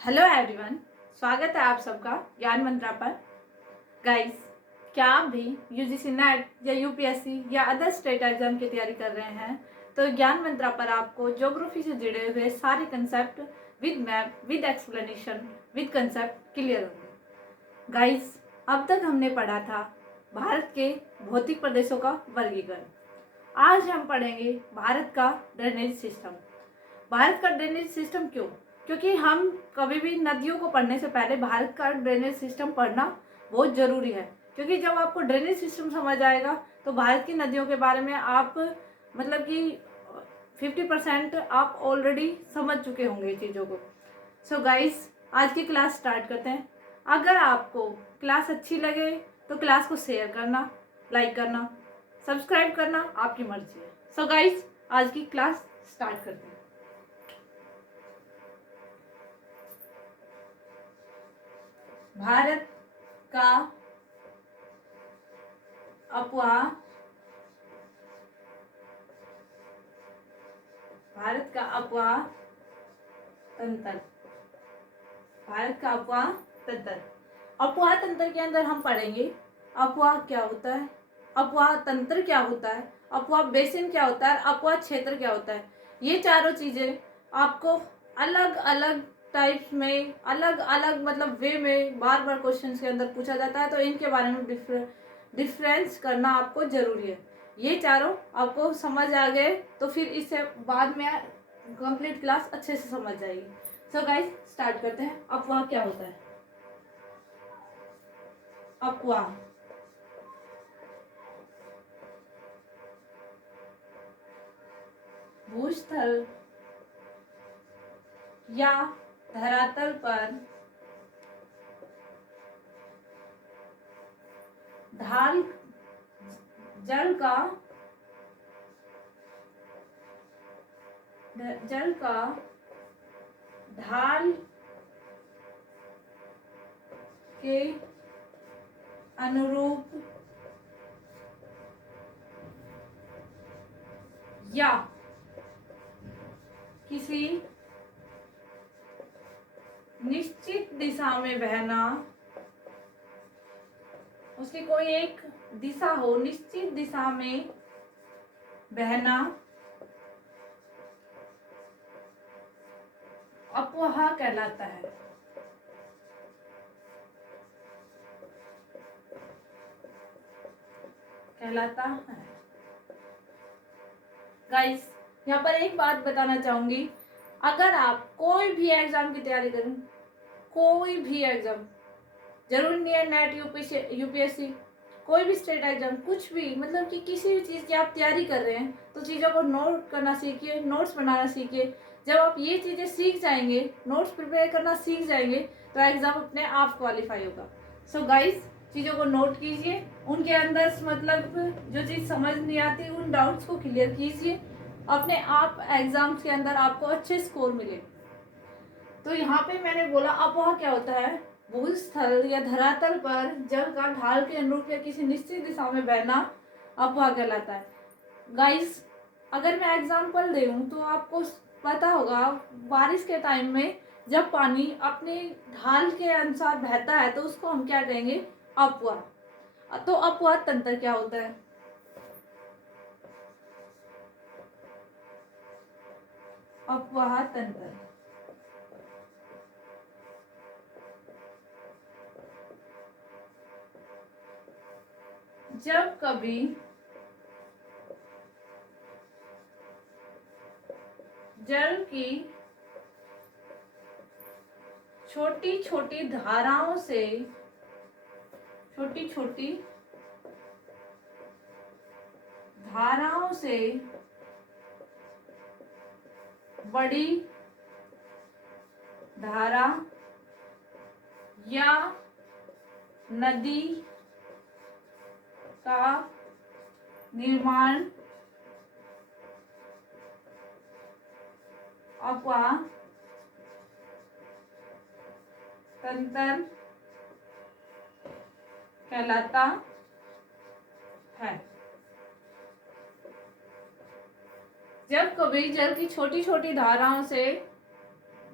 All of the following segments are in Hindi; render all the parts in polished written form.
हेलो एवरीवन, स्वागत है आप सबका ज्ञान मंत्रा पर। गाइस, क्या आप भी यूजीसी नेट या यूपीएससी या अदर स्टेट एग्जाम की तैयारी कर रहे हैं तो ज्ञान मंत्रा पर आपको ज्योग्राफी से जुड़े हुए सारे concept with map, with explanation, with concept clear होंगे। गाइस, अब तक हमने पढ़ा था भारत के भौतिक प्रदेशों का वर्गीकरण। आज हम पढ़ेंगे भारत का ड्रेनेज सिस्टम। भारत का ड्रेनेज सिस्टम क्यों? क्योंकि हम कभी भी नदियों को पढ़ने से पहले भारत का ड्रेनेज सिस्टम पढ़ना बहुत ज़रूरी है। क्योंकि जब आपको ड्रेनेज सिस्टम समझ आएगा तो भारत की नदियों के बारे में आप मतलब कि 50% आप ऑलरेडी समझ चुके होंगे चीज़ों को। सो गाइस, आज की क्लास स्टार्ट करते हैं। अगर आपको क्लास अच्छी लगे तो क्लास को शेयर करना, लाइक करना, सब्सक्राइब करना आपकी मर्जी है। सो गाइस, आज की क्लास स्टार्ट करते हैं। भारत का अपवाह भारत का अपवाह तंत्र। भारत का अपवाह तंत्र। अपवाह तंत्र के अंदर हम पढ़ेंगे अपवाह क्या होता है, अपवाह तंत्र क्या होता है, अपवाह बेसिन क्या होता है, अपवाह क्षेत्र क्या होता है। ये चारों चीजें आपको अलग अलग टाइप्स में, अलग अलग मतलब वे में बार बार क्वेश्चन के अंदर पूछा जाता है। तो इनके बारे में डिफरेंस करना आपको जरूरी है। ये चारों आपको समझ आ गए तो फिर इससे बाद में कंप्लीट क्लास अच्छे से समझ जाएगी। सो गाइस, स्टार्ट करते हैं। अपवाह क्या होता है? अपवाह भूस्थल या धरातल पर ढाल जल का ढाल के अनुरूप या किसी निश्चित दिशा में बहना, उसकी कोई एक दिशा हो, निश्चित दिशा में बहना अपवाह कहलाता है। गाइस, यहाँ पर एक बात बताना चाहूंगी, अगर आप कोई भी एग्जाम की तैयारी करें, कोई भी एग्जाम, जरूरी नहीं है नेट, यूपीएससी, कोई भी स्टेट एग्जाम, कुछ भी मतलब कि किसी भी चीज़ की आप तैयारी कर रहे हैं तो चीज़ों को नोट करना सीखिए, नोट्स बनाना सीखिए। जब आप ये चीज़ें सीख जाएंगे, नोट्स प्रिपेयर करना सीख जाएंगे तो एग्ज़ाम अपने आप क्वालिफाई होगा। सो गाइस, चीज़ों को नोट कीजिए, उनके अंदर मतलब जो चीज़ समझ नहीं आती उन डाउट्स को क्लियर कीजिए, अपने आप एग्जाम्स के अंदर आपको अच्छे स्कोर मिले। तो यहाँ पे मैंने बोला अपवाह क्या होता है? भूस्थल या धरातल पर जल का ढाल के अनुरूप या किसी निश्चित दिशा में बहना अपवाह कहलाता है। गाइस, अगर मैं एग्जाम्पल दूं तो आपको पता होगा, बारिश के टाइम में जब पानी अपने ढाल के अनुसार बहता है तो उसको हम क्या कहेंगे? अपवाह। तो अपवाह तंत्र क्या होता है? अपवाह तंत्र जब कभी जल की छोटी छोटी धाराओं से बड़ी धारा या नदी का निर्माण अपवाह तंत्र कहलाता है। जब कभी जल की छोटी छोटी धाराओं से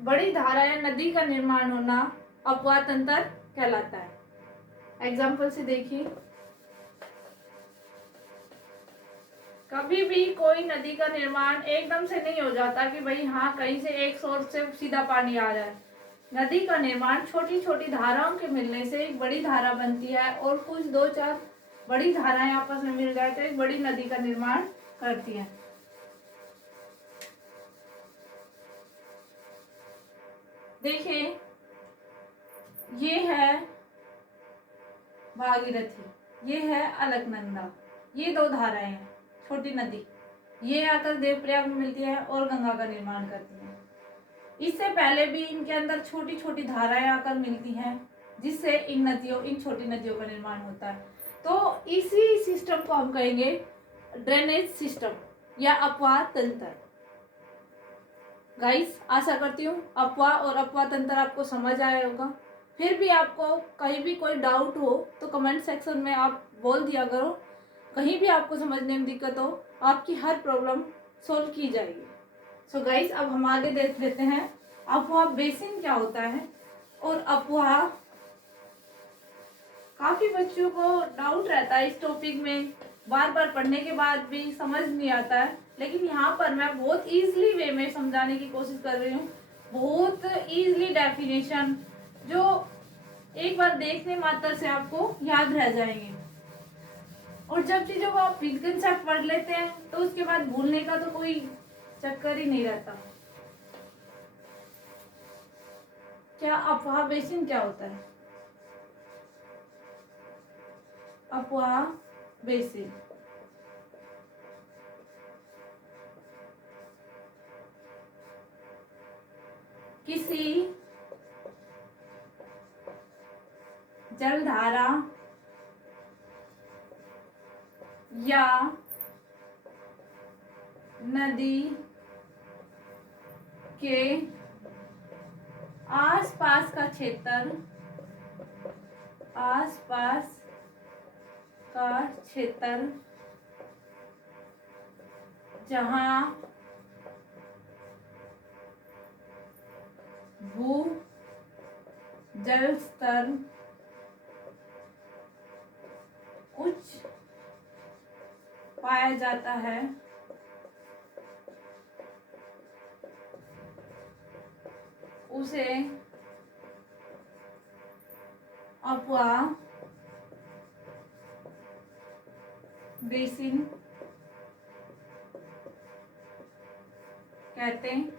बड़ी धारा या नदी का निर्माण होना अपवाह तंत्र कहलाता है। एग्जाम्पल से देखिए, कभी भी कोई नदी का निर्माण एकदम से नहीं हो जाता कि भाई हाँ कहीं से एक सोर्स से सीधा पानी आ जाए। नदी का निर्माण छोटी छोटी धाराओं के मिलने से एक बड़ी धारा बनती है, और कुछ दो चार बड़ी धाराएं आपस में मिल जाए तो एक बड़ी नदी का निर्माण करती है। देखिए, ये है भागीरथी, ये है अलकनंदा, ये दो धाराएं हैं छोटी नदी, ये आकर देवप्रयाग में मिलती है और गंगा का निर्माण करती है। इससे पहले भी इनके अंदर छोटी छोटी धाराएं आकर मिलती हैं, जिससे इन छोटी नदियों का निर्माण होता है। तो इसी सिस्टम को हम कहेंगे ड्रेनेज सिस्टम या अपवाह तंत्र। गाइस, आशा करती हूँ अपवाह और अपवाह तंत्र आपको समझ आया होगा। फिर भी आपको कहीं भी कोई डाउट हो तो कमेंट सेक्शन में आप बोल दिया करो। कहीं भी आपको समझने में दिक्कत हो, आपकी हर प्रॉब्लम सोल्व की जाएगी। सो गाइस, अब हम आगे देख लेते हैं अपवाह बेसिन क्या होता है। और अपवाह, काफी बच्चों को डाउट रहता है इस टॉपिक में, बार बार पढ़ने के बाद भी समझ नहीं आता है, लेकिन यहाँ पर मैं बहुत इजीली वे में समझाने की कोशिश कर रही हूँ। बहुत इजीली डेफिनेशन जो एक बार देखने मात्र से आपको याद रह जाएंगे। और जब चीजों को आप विद कंसेप्ट पढ़ लेते हैं तो उसके बाद भूलने का तो कोई चक्कर ही नहीं रहता। क्या अपवाह बेसिन क्या होता है? अपवाह बेसिन किसी जलधारा या नदी के आसपास का क्षेत्र, आसपास का क्षेत्र जहां भू जल स्तर उच्च पाया जाता है, उसे अपवाह बेसिन कहते हैं।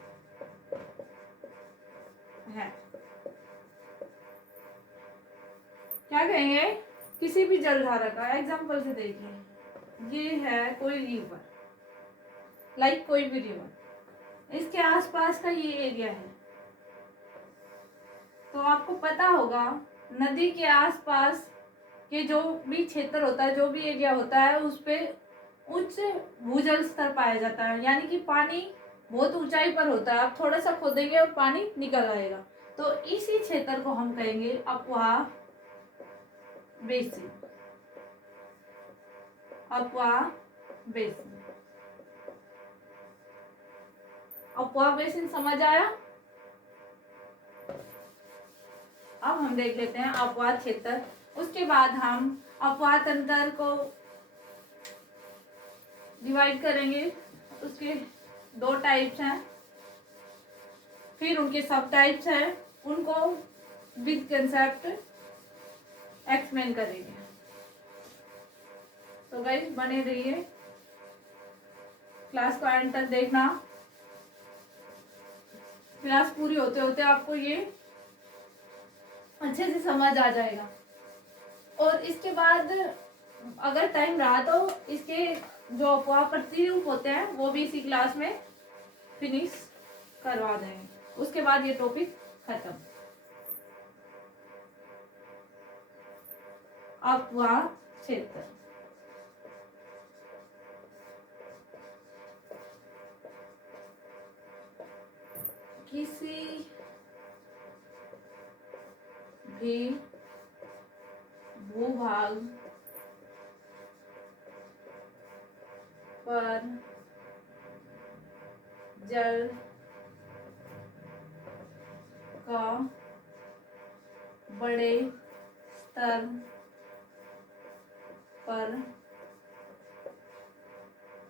क्या कहेंगे? किसी भी जलधारा का एग्जाम्पल से देखिए, ये है कोई रिवर, लाइक कोई भी रिवर, इसके आसपास का ये एरिया है, तो आपको पता होगा नदी के आसपास के जो भी क्षेत्र होता है, जो भी एरिया होता है, उस पे उच्च भूजल स्तर पाया जाता है, यानी कि पानी बहुत ऊंचाई पर होता है। आप थोड़ा सा खोदेंगे और पानी निकल आएगा, तो इसी क्षेत्र को हम कहेंगे अपवाह बेसिन। अपवाह बेसिन, अपवाह बेसिन समझ आया? अब हम देख लेते हैं अपवाह क्षेत्र। उसके बाद हम अपवाह तंत्र को डिवाइड करेंगे। उसके दो टाइप्स हैं, फिर उनके सब टाइप्स हैं, उनको विद कंसेप्ट एक्सप्लेन करेंगे। तो गाइस, बने रहिए, क्लास को एंड तक देखना। क्लास पूरी होते होते आपको ये अच्छे से समझ आ जाएगा। और इसके बाद अगर टाइम रहा तो इसके जो अपवाह प्रतिरूप होते हैं वो भी इसी क्लास में फिनिश करवा देंगे। उसके बाद ये टॉपिक खत्म। अपवाह क्षेत्र, किसी भी भूभाग पर जल का बड़े स्तर पर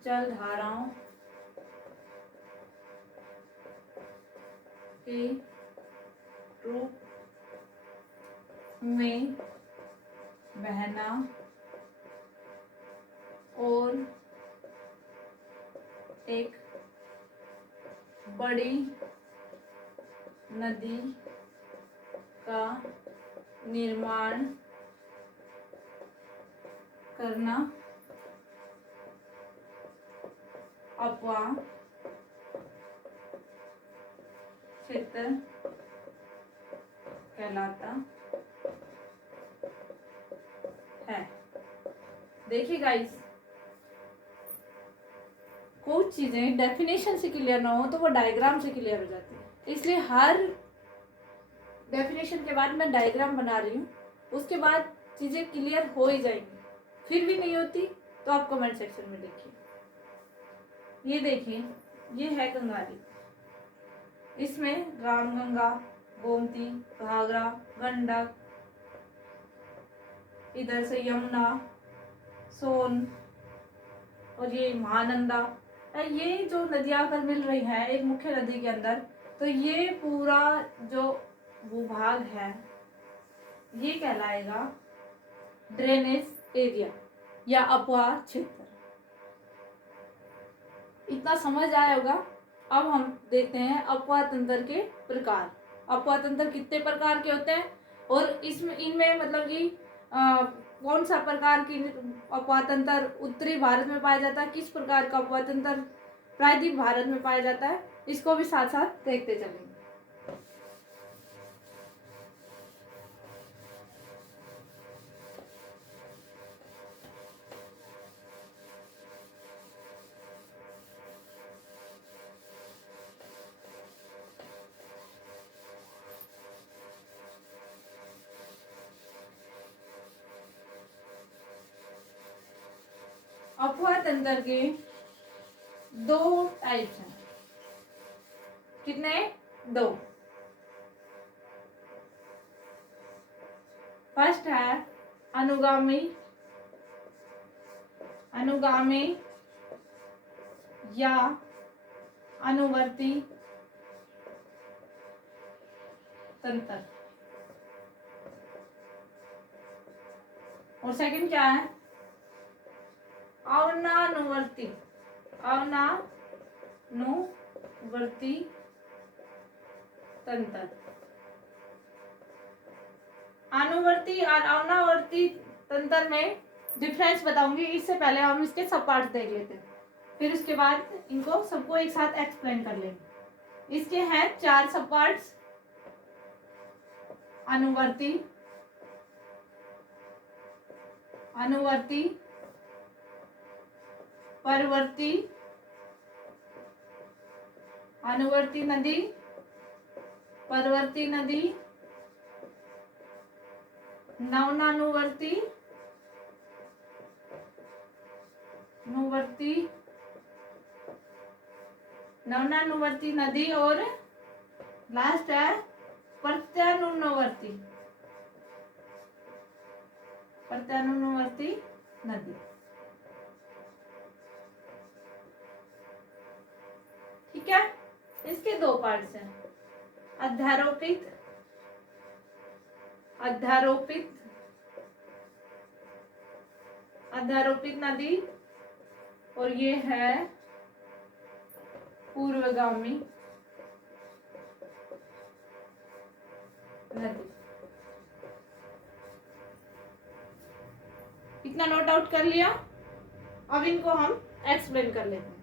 जलधाराओं के रूप में बहना और एक बड़ी नदी का निर्माण करना अपवाह क्षेत्र कहलाता है। देखिए गाइस, कुछ चीजें डेफिनेशन से क्लियर ना हो तो वो डायग्राम से क्लियर हो जाती है, इसलिए हर डेफिनेशन के बाद मैं डायग्राम बना रही हूँ, उसके बाद चीजें क्लियर हो ही जाएंगी। फिर भी नहीं होती तो आप कमेंट सेक्शन में देखिए। ये देखिए, ये है गंगाली, इसमें रामगंगा, गोमती, घाघरा, गंडक, इधर से यमुना, सोन और ये महानंदा, ये जो नदियां अगर मिल रही हैं एक मुख्य नदी के अंदर, तो ये पूरा जो भूभाग है ये कहलाएगा ड्रेनेज एरिया या अपवाह क्षेत्र। इतना समझ आया होगा। अब हम देखते हैं अपवाह तंत्र के प्रकार। अपवाह तंत्र कितने प्रकार के होते हैं और इसमें इनमें मतलब कि कौन सा प्रकार की अपवाह तंत्र उत्तरी भारत में पाया जाता है, किस प्रकार का अपवाह तंत्र प्रायद्वीप भारत में पाया जाता है, इसको भी साथ साथ देखते चलेंगे। अपवाह तंत्र के दो टाइप्स हैं। कितने? दो। फर्स्ट है अनुगामी या अनुवर्ती तंत्र, और सेकंड क्या है? अवनानुवर्ती तंत्र। अनुवर्ती और अवनावर्ती तंत्र में डिफरेंस बताऊंगी, इससे पहले हम इसके सब पार्ट देख लेते हैं, फिर उसके बाद इनको सबको एक साथ एक्सप्लेन कर लेंगे। इसके हैं 4 सब पार्ट्स: अनुवर्ती, परवर्ती, अनुवर्ती नदी, परवर्ती नदी, नवनानुवर्ती नदी, और लास्ट है प्रत्यानुवर्ती नदी। ठीक है, इसके 2 पार्ट्स हैं: अध्यारोपित नदी, और ये है पूर्वगामी नदी। इतना नोट आउट कर लिया। अब इनको हम एक्सप्लेन कर लेते हैं।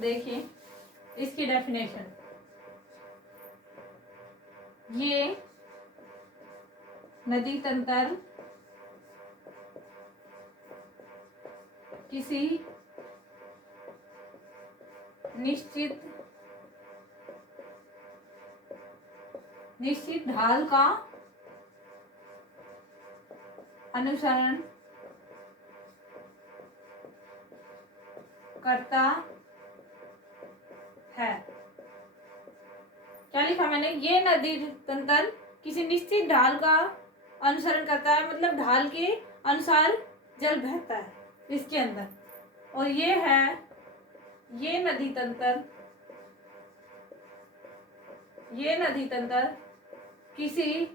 देखिए इसकी डेफिनेशन, ये नदी तंत्र किसी निश्चित निश्चित ढाल का अनुसरण करता है। क्या लिखा मैंने? ये नदी तंत्र किसी निश्चित ढाल का अनुसरण करता है, मतलब ढाल के अनुसार जल बहता है इसके अंदर। और ये है, ये नदी तंत्र किसी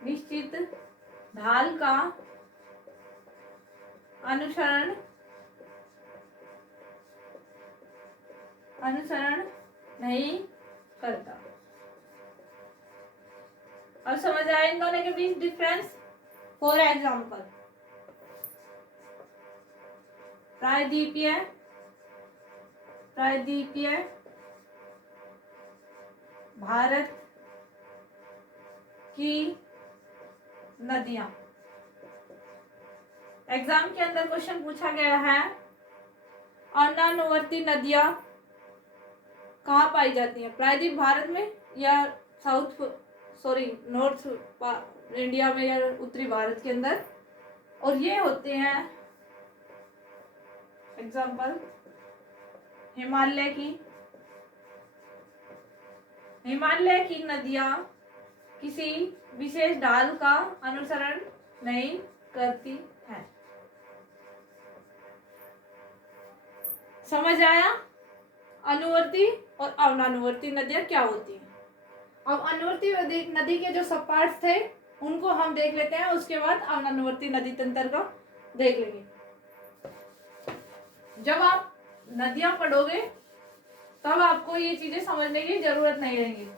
निश्चित ढाल का अनुसरण नहीं करता। अब समझ आया इन दोनों के बीच डिफरेंस? फॉर एग्जाम्पल, प्रायद्वीपीय भारत की नदियां। एग्जाम के अंदर क्वेश्चन पूछा गया है, अनानुवर्ती नदियां कहाँ पाई जाती हैं? प्रायद्वीप भारत में या नॉर्थ इंडिया में या उत्तरी भारत के अंदर? और ये होते हैं एग्जाम्पल, हिमालय की नदियां किसी विशेष ढाल का अनुसरण नहीं करती हैं। समझ आया? अनुवर्ती और अनानुवर्ती नदियां क्या होती हैं। अब अनुवर्ती नदी के जो सब पार्ट्स थे उनको हम देख लेते हैं, उसके बाद अनानुवर्ती नदी तंत्र का देख लेंगे। जब आप नदियां पढ़ोगे तब आपको ये चीजें समझने की जरूरत नहीं रहेगी।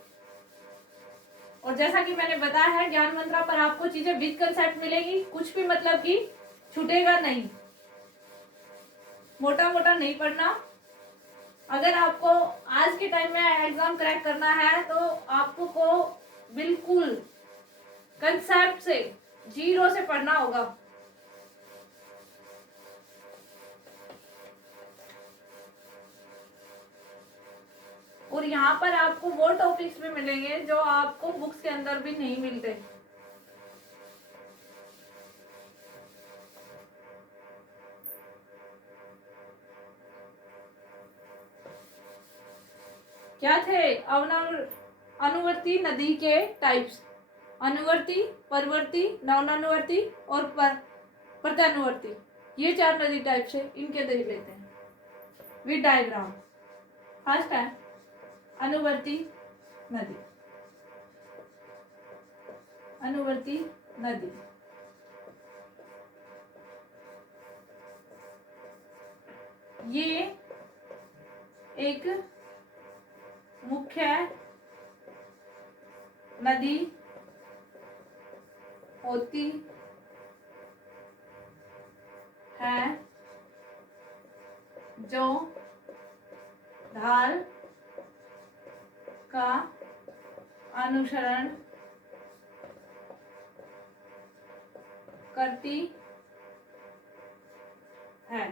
और जैसा कि मैंने बताया है, ज्ञान मंत्रा पर आपको चीजें विद कंसेप्ट मिलेगी, कुछ भी मतलब कि छूटेगा नहीं, मोटा मोटा नहीं पढ़ना। अगर आपको आज के टाइम में एग्जाम क्रैक करना है तो आपको बिल्कुल कंसेप्ट से, जीरो से पढ़ना होगा। और यहाँ पर आपको वो टॉपिक्स भी मिलेंगे जो आपको बुक्स के अंदर भी नहीं मिलते। क्या थे? अनुवर्ती नदी के टाइप्स, अनुवर्ती, परवर्ती, नवनानुवर्ती और प्रत्यानुवर्ती, ये 4 नदी टाइप्स है, इनके देख लेते हैं विद डायग्राम। फर्स्ट है अनुवर्ती नदी। ये एक मुख्य नदी होती है जो ढाल का अनुसरण करती है।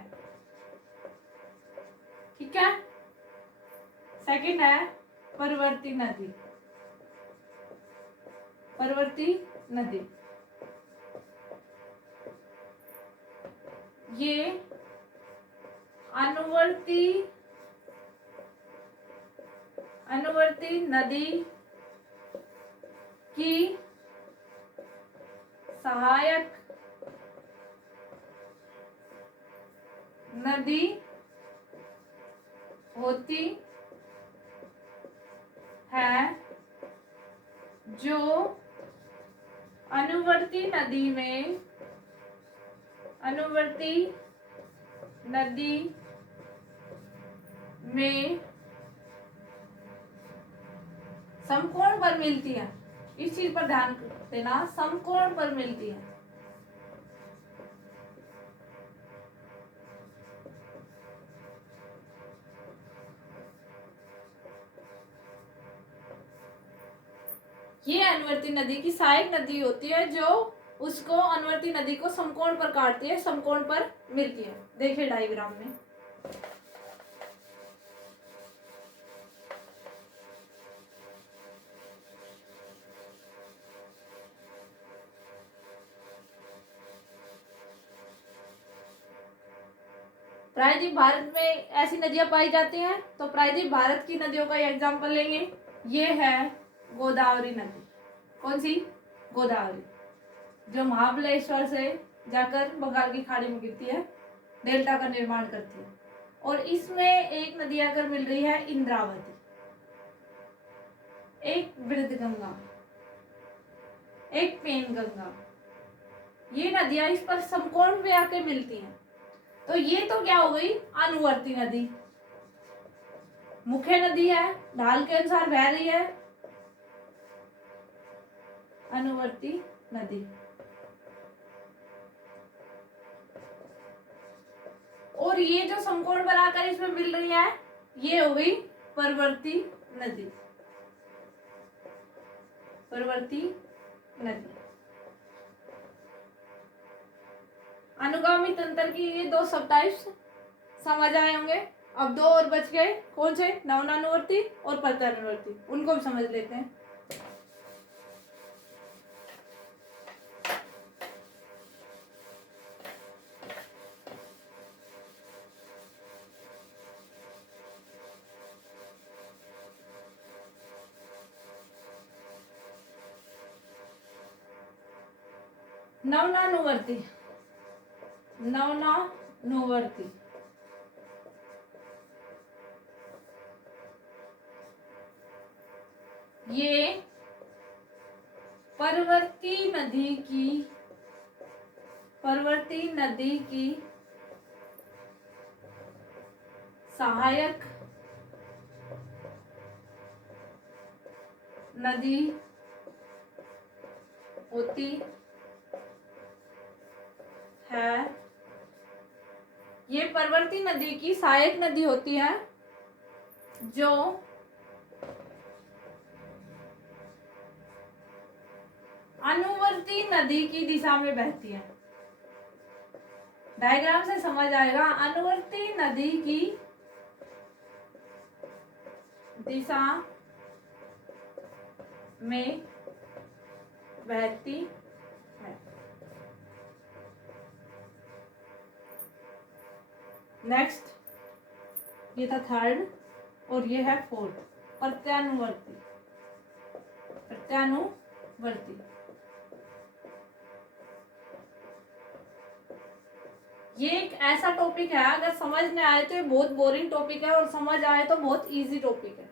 ठीक है। सेकंड है परवर्ती नदी। ये अनुवर्ती नदी की सहायक नदी होती है जो अनुवर्ती नदी में समकोण पर मिलती है। इस चीज पर ध्यान देना, समकोण पर मिलती है। ये अनुवर्ती नदी की सहायक नदी होती है जो उसको अनुवर्ती नदी को समकोण पर काटती है, समकोण पर मिलती है। देखिए डायग्राम में प्रायद्वीप भारत में ऐसी नदियां पाई जाती हैं, तो प्रायद्वीप भारत की नदियों का एग्जाम्पल लेंगे। ये है गोदावरी नदी। कौन सी? गोदावरी, जो महाबलेश्वर से जाकर बंगाल की खाड़ी में गिरती है, डेल्टा का निर्माण करती है। और इसमें एक नदी आकर मिल रही है इंद्रावती, एक वृद्धगंगा, एक पेनगंगा। ये नदियां इस पर समकोण में आकर मिलती हैं। तो ये तो क्या हो गई? अनुवर्ती नदी। मुख्य नदी है, ढाल के अनुसार बह रही है, अनुवर्ती नदी। और ये जो समकोण बनाकर इसमें मिल रही है, ये हो गई परवर्ती नदी। परवर्ती नदी। अनुगामी तंत्र की ये दो सब टाइप्स समझ आए होंगे। अब दो और बच गए, कौन से? नवनानुवर्ती और प्रत्यानुवर्ती। उनको भी समझ लेते हैं। नवनानुवर्ती। नवनानुवर्ती ये परवर्ती नदी की सहायक नदी होती है। ये परवर्ती नदी की सहायक नदी होती है, जो अनुवर्ती नदी की दिशा में बहती है। डायग्राम से समझ आएगा। अनुवर्ती नदी की दिशा में बहती है। नेक्स्ट, ये था थर्ड और ये है फोर्थ, प्रत्यानुवर्ती। प्रत्यानुवर्ती ये एक ऐसा टॉपिक है, अगर समझ में आए तो ये बहुत बोरिंग टॉपिक है, और समझ आए तो बहुत इजी टॉपिक है।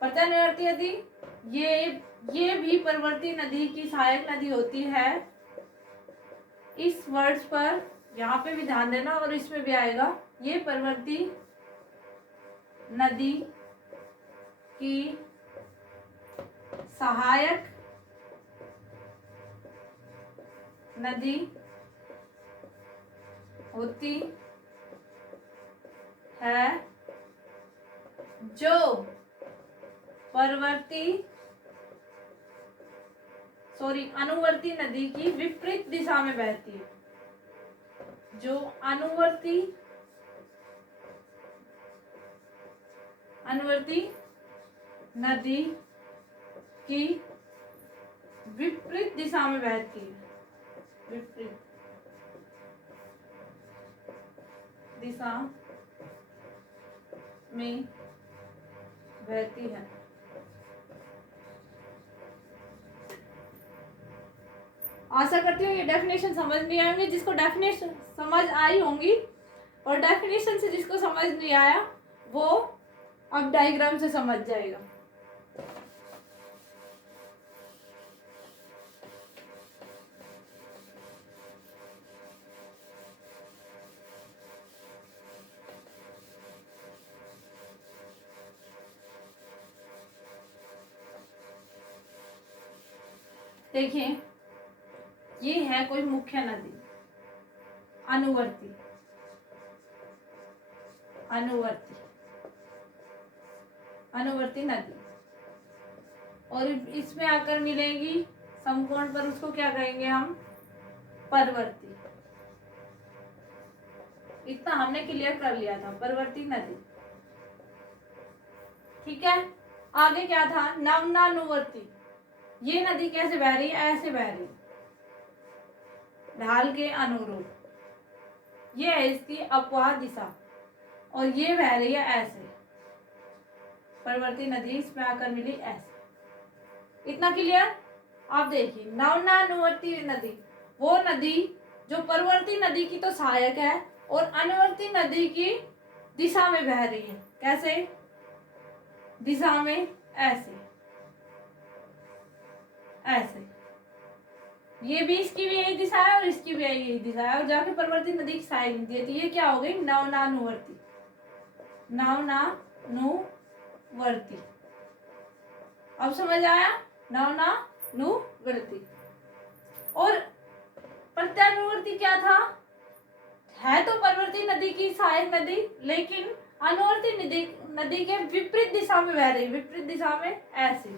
प्रत्यानुवर्ती नदी ये भी परवर्ती नदी की सहायक नदी होती है। इस वर्ड्स पर यहाँ पे भी ध्यान देना, और इसमें भी आएगा। ये परवर्ती नदी की सहायक नदी होती है, जो अनुवर्ती नदी की विपरीत दिशा में बहती है। जो अनुवर्ती नदी की विपरीत दिशा में बहती है। विपरीत दिशा में बहती है। आशा करती हूँ ये डेफिनेशन समझ नहीं आएंगे। जिसको डेफिनेशन समझ आई होंगी, और डेफिनेशन से जिसको समझ नहीं आया वो अब डायग्राम से समझ जाएगा। देखिए, ये है कोई मुख्य नदी, अनुवर्ती नदी, और इसमें आकर मिलेगी समकोण पर, उसको क्या कहेंगे हम? परवर्ती। इतना हमने क्लियर कर लिया था, परवर्ती नदी। ठीक है, आगे क्या था, नवनानुवर्ती। ये नदी कैसे बह रही है, ऐसे बह रही है, ढाल के अनुरूप। ये है इसकी अपवाह दिशा, और ये बह रही है ऐसे, परवर्ती नदी इसमें आकर मिली ऐसे। इतना क्लियर। आप देखिए, नवनानुवर्ती नदी वो नदी जो परवर्ती नदी की तो सहायक है और अनुवर्ती नदी की दिशा में बह रही है। कैसे, दिशा में ऐसे, ऐसे। ये भी, इसकी भी यही दिशा है और इसकी भी यही दिशा है, और जाके परवर्ती नदी की सहायक नदी है। तो ये क्या हो गई, नवनानुवर्ती, नवनानुवर्ती। अब समझ आया, नवनानुवर्ती। और प्रत्यानुवर्ती क्या था, है तो परवर्ती नदी की सहायक नदी, लेकिन अनुवर्ती नदी के विपरीत दिशा में बह रही, विपरीत दिशा में ऐसे,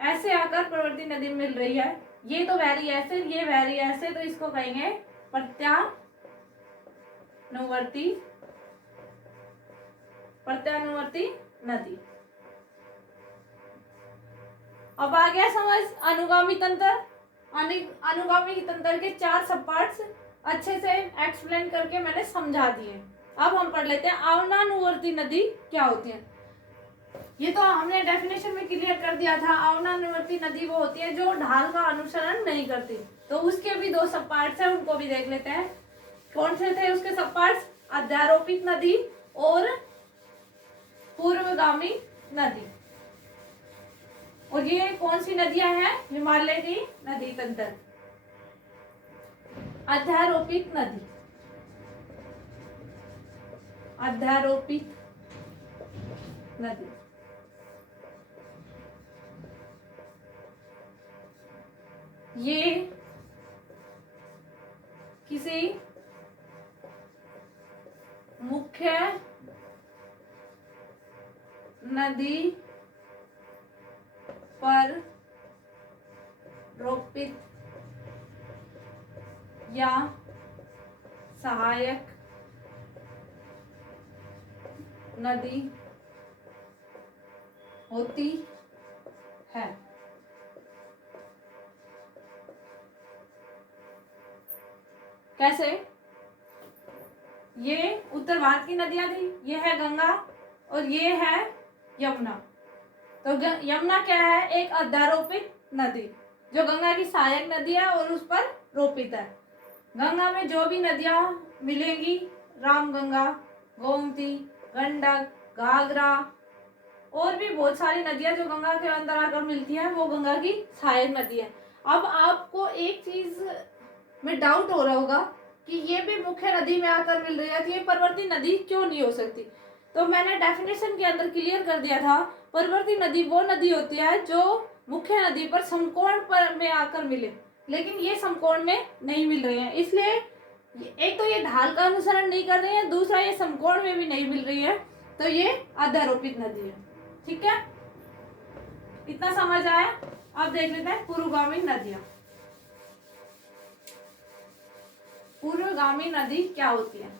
ऐसे आकर परवर्ती नदी मिल रही है। ये तो बह रही है ऐसे, ये बह रही है ऐसे, तो इसको कहेंगे प्रत्यानुवर्ती, प्रत्यानुवर्ती नदी। अब आ गया समझ अनुगामी तंत्र। अनुगामी तंत्र के 4 सब पार्ट्स अच्छे से एक्सप्लेन करके मैंने समझा दिए। अब हम पढ़ लेते हैं अवनानुवर्ती नदी क्या होती है। ये तो हमने डेफिनेशन में क्लियर कर दिया था। अवनानुवर्ती नदी वो होती है जो ढाल का अनुसरण नहीं करती। तो उसके भी 2 सब पार्ट्स हैं, उनको भी देख लेते हैं। कौन से थे उसके सब पार्ट्स, अध्यारोपित नदी और पूर्वगामी नदी। और ये कौन सी नदियां हैं, हिमालय की नदी तंत्र। अध्यारोपित नदी, अध्यारोपित नदी, ये किसी मुख्य नदी पर रोपित या सहायक नदी होती है। कैसे, ये उत्तर भारत की नदियां थी, ये है गंगा और ये है यमुना। तो यमुना क्या है, एक अध्यारोपित नदी जो गंगा की सहायक नदी है और उस पर रोपित है। गंगा में जो भी नदियां मिलेंगी, रामगंगा, गोमती, गंडक, घाघरा और भी बहुत सारी नदियां जो गंगा के अंदर आकर मिलती हैं, वो गंगा की सहायक नदी है। अब आपको एक चीज में डाउट हो रहा होगा कि ये भी मुख्य नदी में आकर मिल रही है, तो ये परवर्ती नदी क्यों नहीं हो सकती। तो मैंने डेफिनेशन के अंदर क्लियर कर दिया था, परवर्ती नदी वो नदी होती है जो मुख्य नदी पर समकोण पर में आकर मिले, लेकिन ये समकोण में नहीं मिल रही है। इसलिए एक तो ये ढाल का अनुसरण नहीं कर रही है, दूसरा ये समकोण में भी नहीं मिल रही है, तो ये अध्यारोपित नदी है। ठीक है, इतना समझ आया। अब देख लेते हैं पूर्वगामी नदियां। पूर्वगामी नदी क्या होती है।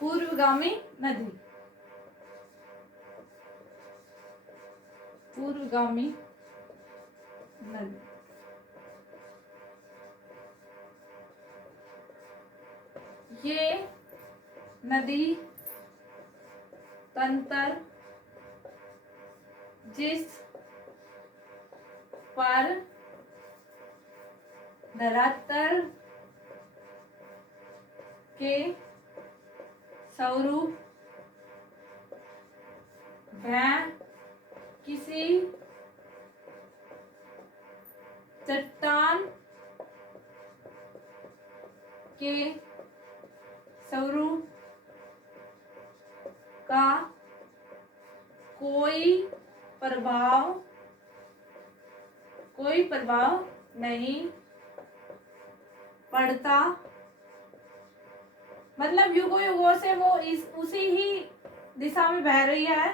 पूर्वगामी नदी, पूर्वगामी नदी ये नदी तंत्र जिस पर धरातल के स्वरूप वह किसी चट्टान के स्वरूप का कोई प्रभाव नहीं पड़ता। मतलब युगों युगों से वो उसी ही दिशा में बह रही है,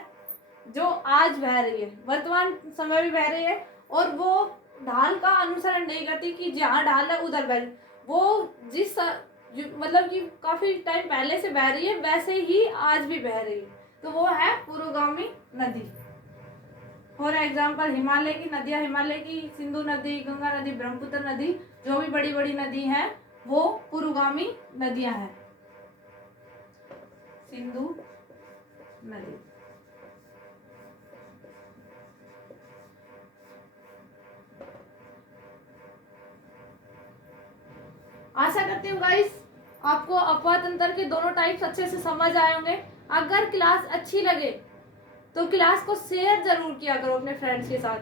जो आज बह रही है, वर्तमान समय में बह रही है, और वो ढाल का अनुसरण नहीं करती कि जहाँ ढाल है उधर बह रही, वो मतलब कि काफी टाइम पहले से बह रही है वैसे ही आज भी बह रही है, तो वो है पुरोगामी नदी। फॉर एग्जाम्पल हिमालय की नदियां, हिमालय की सिंधु नदी, गंगा नदी, ब्रह्मपुत्र नदी, जो भी बड़ी बड़ी नदी हैं वो पुरोगामी नदियां हैं। सिंधु नदी, आशा करती हूँ गाइस आपको अपवाद अंतर के दोनों टाइप्स अच्छे से समझ आए होंगे। अगर क्लास अच्छी लगे तो क्लास को शेयर जरूर किया करो अपने फ्रेंड्स के साथ।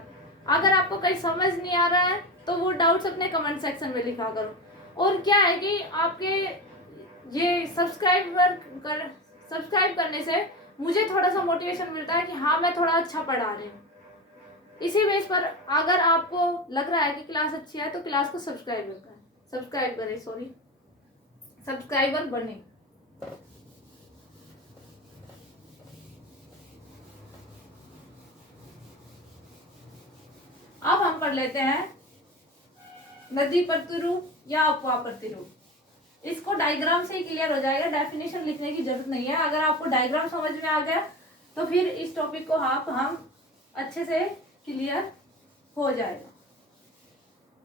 अगर आपको कहीं समझ नहीं आ रहा है तो वो डाउट्स अपने कमेंट सेक्शन में लिखा करो। और क्या है कि आपके ये सब्सक्राइब करने से मुझे थोड़ा सा मोटिवेशन मिलता है कि हाँ मैं थोड़ा अच्छा पढ़ा रही हूँ। इसी बेस पर अगर आपको लग रहा है कि क्लास अच्छी है तो क्लास को सब्सक्राइब करें, सब्सक्राइबर बने। अब हम पढ़ लेते हैं नदी प्रतिरूप या अपवाह प्रतिरूप। इसको डायग्राम से ही क्लियर हो जाएगा, डेफिनेशन लिखने की जरूरत नहीं है। अगर आपको डायग्राम समझ में आ गया तो फिर इस टॉपिक को हम अच्छे से क्लियर हो जाएगा।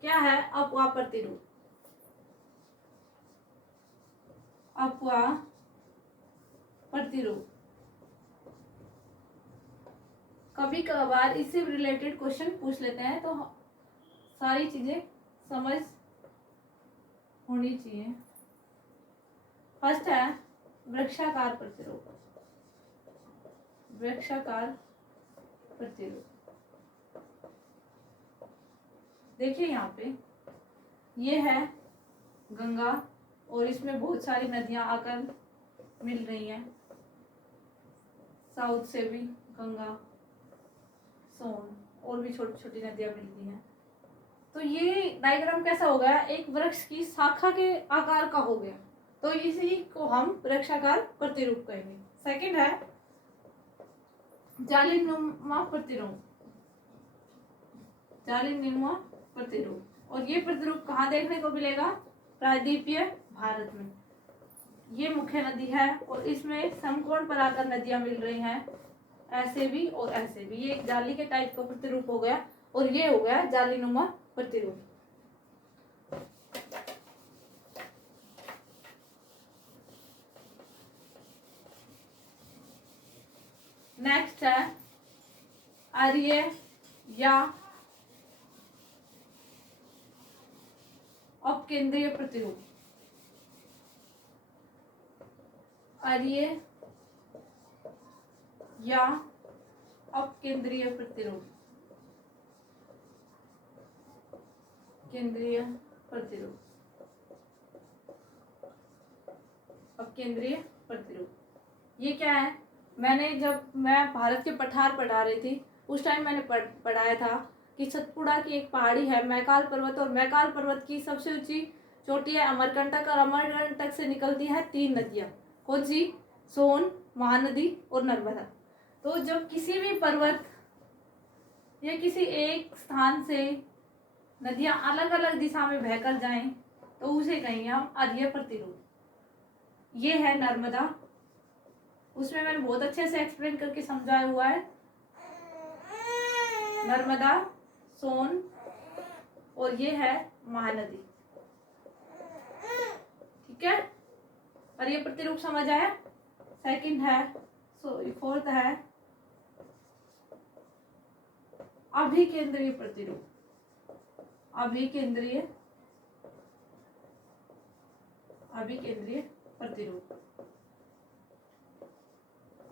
क्या है अपवाह प्रतिरूप? अपवाह प्रतिरूप कभी कभार इससे रिलेटेड क्वेश्चन पूछ लेते हैं, तो सारी चीजें समझ होनी चाहिए। फर्स्ट है वृक्षाकार प्रतिरूप। वृक्षाकार प्रतिरूप देखिए यहाँ पे ये है गंगा और इसमें बहुत सारी नदियां आकर मिल रही हैं। साउथ से भी गंगा, सोन और भी छोटी छोटी नदियां मिलती हैं। तो ये डायग्राम कैसा हो गया? एक वृक्ष की शाखा के आकार का हो गया, तो इसी को हम वृक्षाकार प्रतिरूप कहेंगे। सेकंड है जालीनुमा प्रतिरूप। जालीनुमा प्रतिरूप, और ये प्रतिरूप कहाँ देखने को मिलेगा? प्रायद्वीपीय भारत में। ये मुख्य नदी है और इसमें समकोण पर आकर नदियां मिल रही हैं, ऐसे भी और ऐसे भी। ये एक जाली के टाइप का प्रतिरूप हो गया और ये हो गया जालीनुमा प्रतिरूप। नेक्स्ट है आर्य या अपकेंद्रीय प्रतिरूप। आर्य या अपकेंद्रीय प्रतिरूप। केंद्रीय प्रतिरूप, अपकेंद्रीय प्रतिरूप ये क्या है? जब मैं भारत के पठार पढ़ा रही थी उस टाइम मैंने पढ़ाया था कि सतपुड़ा की एक पहाड़ी है मैकाल पर्वत, और मैकाल पर्वत की सबसे ऊंची चोटी है अमरकंटक, और अमरकंटक से निकलती है 3 नदियां। कौन सी? सोन, महानदी और नर्मदा। तो जब किसी भी पर्वत या किसी एक स्थान से नदियां अलग अलग दिशा में बहकर जाएं तो उसे कहेंगे हम आर्य प्रतिरूप। ये है नर्मदा, उसमें मैंने बहुत अच्छे से एक्सप्लेन करके समझाया हुआ है। नर्मदा, सोन और ये है महानदी। ठीक है, और ये प्रतिरूप समझ आया। सेकंड है फोर्थ है अभिकेंद्रीय प्रतिरूप। अभिकेंद्रीय प्रतिरूप।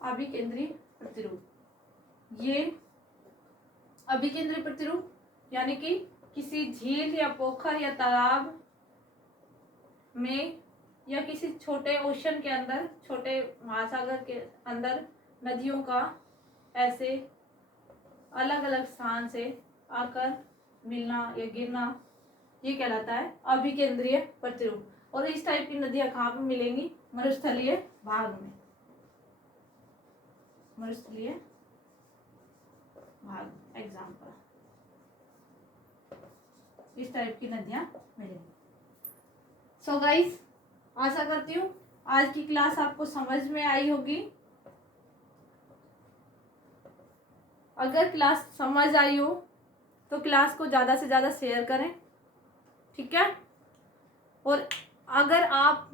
अभिकेंद्रीय प्रतिरूप ये अभिकेंद्रीय प्रतिरूप यानी कि किसी झील या पोखर या तालाब में या किसी छोटे ओशन के अंदर, छोटे महासागर के अंदर नदियों का ऐसे अलग अलग स्थान से आकर मिलना या गिरना, ये कहलाता है अभिकेंद्रीय प्रतिरूप। और इस टाइप की नदियां कहाँ पे मिलेंगी? मरुस्थलीय भाग में। मरुस्थलीय एग्जाम पर इस टाइप की नदियाँ मिलेंगी। सो गाइस, आशा करती हूँ आज की क्लास आपको समझ में आई होगी। अगर क्लास समझ आई हो तो क्लास को ज़्यादा से ज़्यादा शेयर करें, ठीक है। और अगर आप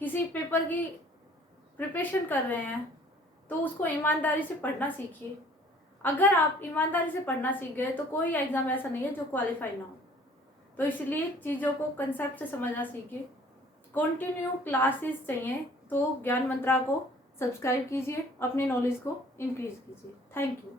किसी पेपर की प्रिपरेशन कर रहे हैं तो उसको ईमानदारी से पढ़ना सीखिए। अगर आप ईमानदारी से पढ़ना सीख गए तो कोई एग्ज़ाम ऐसा नहीं है जो क्वालिफाई ना हो। तो इसलिए चीज़ों को कंसेप्ट से समझना सीखिए। कंटिन्यू क्लासेस चाहिए तो ज्ञान मंत्रा को सब्सक्राइब कीजिए, अपनी नॉलेज को इंक्रीज कीजिए। Thank you.